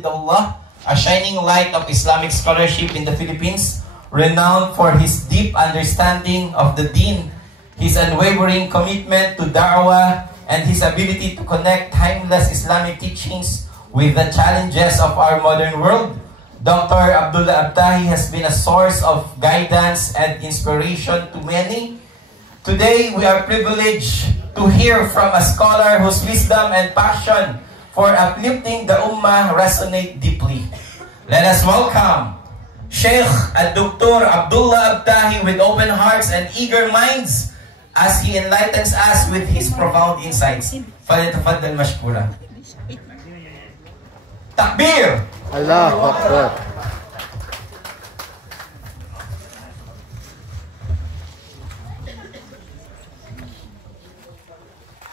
Hafidullah, a shining light of Islamic scholarship in the Philippines, renowned for his deep understanding of the Deen, his unwavering commitment to da'wah, and his ability to connect timeless Islamic teachings with the challenges of our modern world. Dr. Abdullah Abtahi has been a source of guidance and inspiration to many. Today, we are privileged to hear from a scholar whose wisdom and passion for uplifting the Ummah resonate deeply. Let us welcome Sheikh Dr. Abdullah Abtahi with open hearts and eager minds as he enlightens us with his profound insights. فليتفضل مشكورا. Takbir! Allahu Akbar.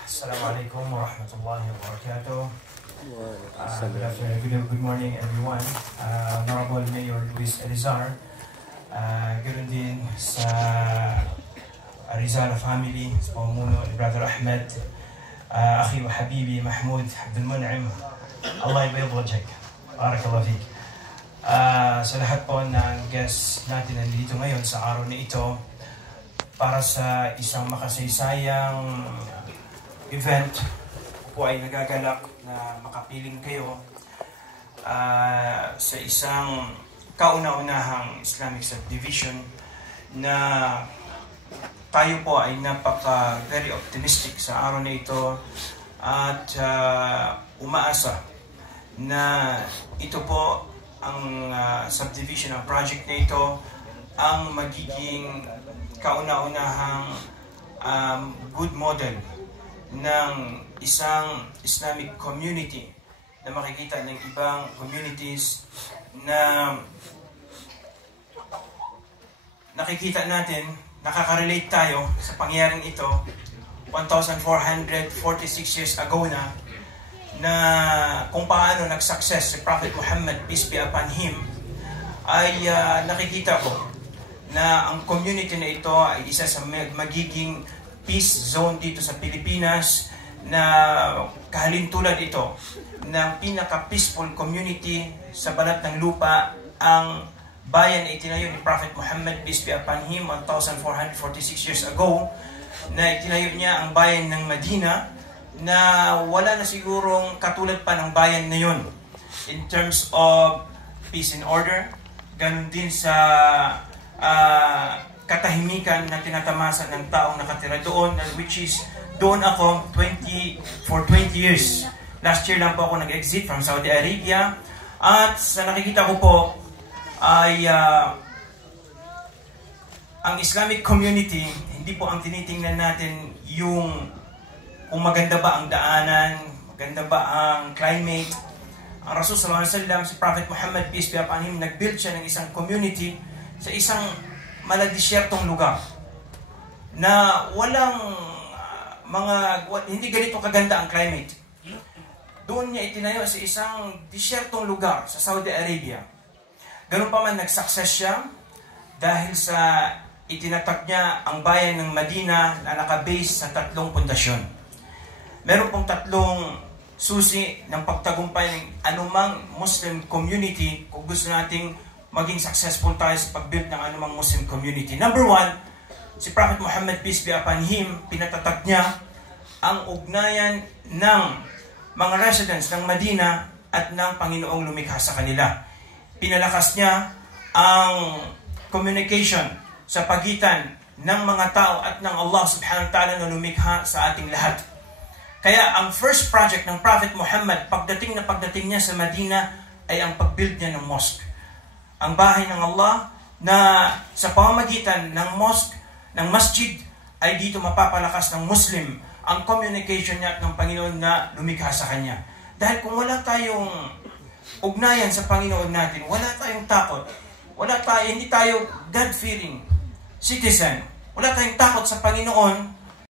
Assalamualaikum warahmatullahi wabarakatuh. Good morning everyone. Honorable Mayor Luis Elizar, ganoon din sa Rizal family, sa pamuno ni Brother Ahmed, akhi wa habibi Mahmoud Abdul Mun'im, Allah ibayad wajhak. Barakallahu fik. Sa lahat po ng guests natin nandito ngayon sa araw na ito para sa isang makasaysayang event po ay nagagalak na makapiling kayo sa isang kauna-unahang Islamic subdivision na tayo po ay very optimistic sa araw na ito at umaasa na ito po ang subdivision, ang project na ito ang magiging kauna-unahang good model ng isang Islamic community na makikita ng ibang communities na nakikita natin, nakaka-relate tayo sa pangyayaring ito 1,446 years ago na kung paano nag-success si Prophet Muhammad, peace be upon him, ay nakikita ko na ang community na ito ay isa sa magiging peace zone dito sa Pilipinas na kahalintulad ito ng pinaka-peaceful community sa balat ng lupa. Ang bayan na itinayo ni Prophet Muhammad, peace be upon him, 1,446 years ago, na itinayo niya ang bayan ng Medina na wala na sigurong katulad pa ng bayan na yun in terms of peace and order. Ganun din sa katahimikan na tinatamasa ng taong nakatira doon, which is doon ako for 20 years. Last year lang po ako nag-exit from Saudi Arabia at sa nakikita ko po ay ang Islamic community, hindi po ang tinitingnan natin yung kung maganda ba ang daanan, maganda ba ang climate. Ang Rasul sallallahu alaihi wasallam, si Prophet Muhammad, peace be upon him, nag-build siya ng isang community sa isang maladisyertong lugar na walang hindi ganito kaganda ang climate. Doon niya itinayo sa isang disyertong lugar sa Saudi Arabia. Ganun pa man nag-success siya dahil sa itinatag niya ang bayan ng Medina na naka-base sa 3 pundasyon. Meron pong 3 susi ng pagtagumpay ng anumang Muslim community kung gusto nating maging successful tayo sa pag-build ng anumang Muslim community. Number 1, si Prophet Muhammad, peace be upon him, pinatatag niya ang ugnayan ng mga residents ng Medina at ng Panginoong lumikha sa kanila. Pinalakas niya ang communication sa pagitan ng mga tao at ng Allah subhanahu wa ta'ala na lumikha sa ating lahat. Kaya ang first project ng Prophet Muhammad, pagdating niya sa Medina, ay ang pag-build niya ng mosque. Ang bahay ng Allah na sa pamamagitan ng mosque, ng masjid, ay dito mapapalakas ng Muslim ang communication niya at ng Panginoon na lumikha sa Kanya. Dahil kung wala tayong ugnayan sa Panginoon natin, wala tayong takot, hindi tayo God-fearing citizen, wala tayong takot sa Panginoon,